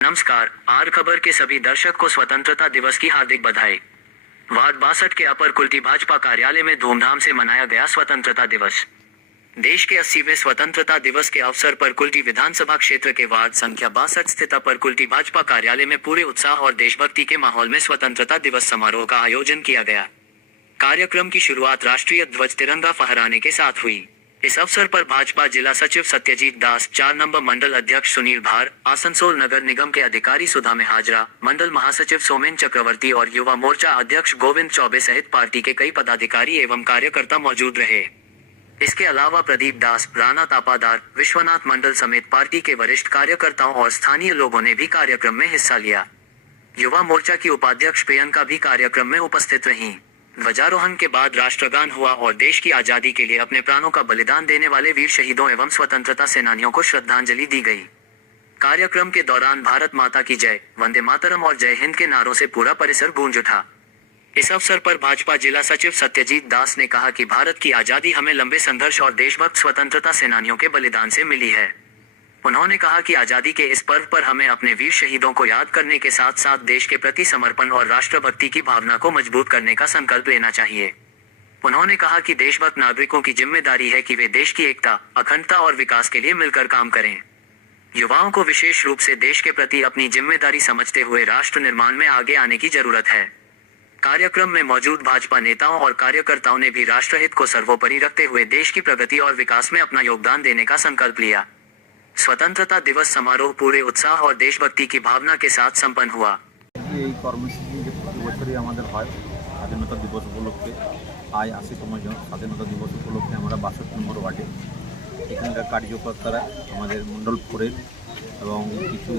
नमस्कार। आर खबर के सभी दर्शक को स्वतंत्रता दिवस की हार्दिक बधाई। वार्ड 62 के अपर कुल्टी भाजपा कार्यालय में धूमधाम से मनाया गया स्वतंत्रता दिवस। देश के 80वें स्वतंत्रता दिवस के अवसर पर कुल्टी विधानसभा क्षेत्र के वार्ड संख्या 62 स्थित अपर कुल्टी भाजपा कार्यालय में पूरे उत्साह और देशभक्ति के माहौल में स्वतंत्रता दिवस समारोह का आयोजन किया गया। कार्यक्रम की शुरुआत राष्ट्रीय ध्वज तिरंगा फहराने के साथ हुई। इस अवसर पर भाजपा जिला सचिव सत्यजीत दास, 4 नंबर मंडल अध्यक्ष सुनील भार, आसनसोल नगर निगम के अधिकारी सुधामे हाजरा, मंडल महासचिव सोमेन चक्रवर्ती और युवा मोर्चा अध्यक्ष गोविंद चौबे सहित पार्टी के कई पदाधिकारी एवं कार्यकर्ता मौजूद रहे। इसके अलावा प्रदीप दास, राणा तापादार, विश्वनाथ मंडल समेत पार्टी के वरिष्ठ कार्यकर्ताओं और स्थानीय लोगों ने भी कार्यक्रम में हिस्सा लिया। युवा मोर्चा की उपाध्यक्ष प्रियंका भी कार्यक्रम में उपस्थित रहीं। ध्वजारोहण के बाद राष्ट्रगान हुआ और देश की आजादी के लिए अपने प्राणों का बलिदान देने वाले वीर शहीदों एवं स्वतंत्रता सेनानियों को श्रद्धांजलि दी गई। कार्यक्रम के दौरान भारत माता की जय, वंदे मातरम और जय हिंद के नारों से पूरा परिसर गूंज उठा। इस अवसर पर भाजपा जिला सचिव सत्यजीत दास ने कहा कि भारत की आजादी हमें लंबे संघर्ष और देशभक्त स्वतंत्रता सेनानियों के बलिदान से मिली है। उन्होंने कहा कि आजादी के इस पर्व पर हमें अपने वीर शहीदों को याद करने के साथ साथ देश के प्रति समर्पण और राष्ट्रभक्ति की भावना को मजबूत करने का संकल्प लेना चाहिए। उन्होंने कहा कि देशभक्त नागरिकों की जिम्मेदारी है कि वे देश की एकता, अखंडता और विकास के लिए मिलकर काम करें। युवाओं को विशेष रूप से देश के प्रति अपनी जिम्मेदारी समझते हुए राष्ट्र निर्माण में आगे आने की जरूरत है। कार्यक्रम में मौजूद भाजपा नेताओं और कार्यकर्ताओं ने भी राष्ट्रहित को सर्वोपरि रखते हुए देश की प्रगति और विकास में अपना योगदान देने का संकल्प लिया। स्वतंत्रता दिवस समारोह पूरे उत्साह और देशभक्ति की भावना के साथ संपन्न हुआ। এই কর্মসূচি যে প্রতি বছরই আমাদের হয় স্বাধীনতা দিবস উপলক্ষে, আজ 80তম স্বাধীনতা দিবস উপলক্ষে আমরা 62 নম্বর ওয়ার্ডে এখানকার কার্যকর্তারা আমাদের মণ্ডল ফোরের এবং কিছু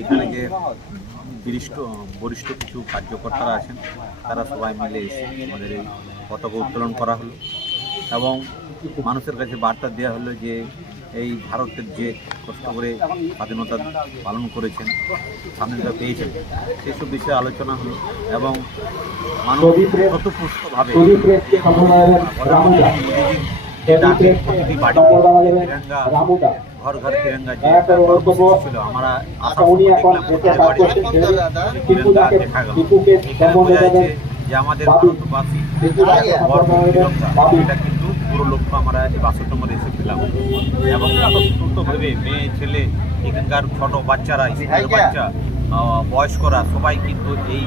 এখানে যে বরিষ্ঠ কিছু কার্যকর্তারা আছেন তারা সবাই মিলে এসে আমাদের এই পতাকা উত্তোলন করা হলো এবং মানুষের কাছে বার্তা দেওয়া হলো যে এই ভারতের যে কষ্ট করে স্বাধীনতা পালন করেছেন, স্বাধীনতা পেয়েছেন, সেসব বিষয়ে আলোচনা হলো এবং মানুষ স্বতঃস্ফূর্তভাবে তিরঙ্গা ঘর ঘর তিরঙ্গা যে ছিল আমরা আশা তিরঙ্গা দেখা গেল। এখানে বোঝা যাচ্ছে যে আমাদের ভারতবাসী এটা কিন্তু পুরো লক্ষ্য আমরা এই 62 নম্বরে এসে পেলাম এবং স্বতঃস্ফূর্তভাবে মেয়ে ছেলে এখানকার ছোট বাচ্চারা, স্কুলের বাচ্চা, বয়স্করা সবাই কিন্তু এই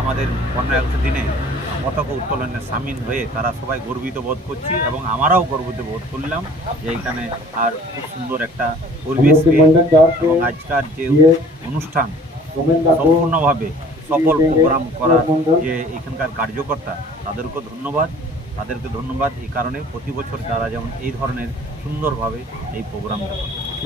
আমাদের 15 আগস্ট দিনে পতাকা উত্তোলনে সামিল হয়ে তারা সবাই গর্বিত বোধ করছি এবং আমরাও গর্বিত বোধ করলাম যে এখানে আর খুব সুন্দর একটা পরিবেশ এবং আজকার যে অনুষ্ঠান সম্পূর্ণভাবে সফল প্রোগ্রাম করা যে এখানকার কার্যকর্তা তাদেরকে ধন্যবাদ এই কারণে প্রতি বছর তারা যেমন এই ধরনের সুন্দরভাবে এই প্রোগ্রামটা করে।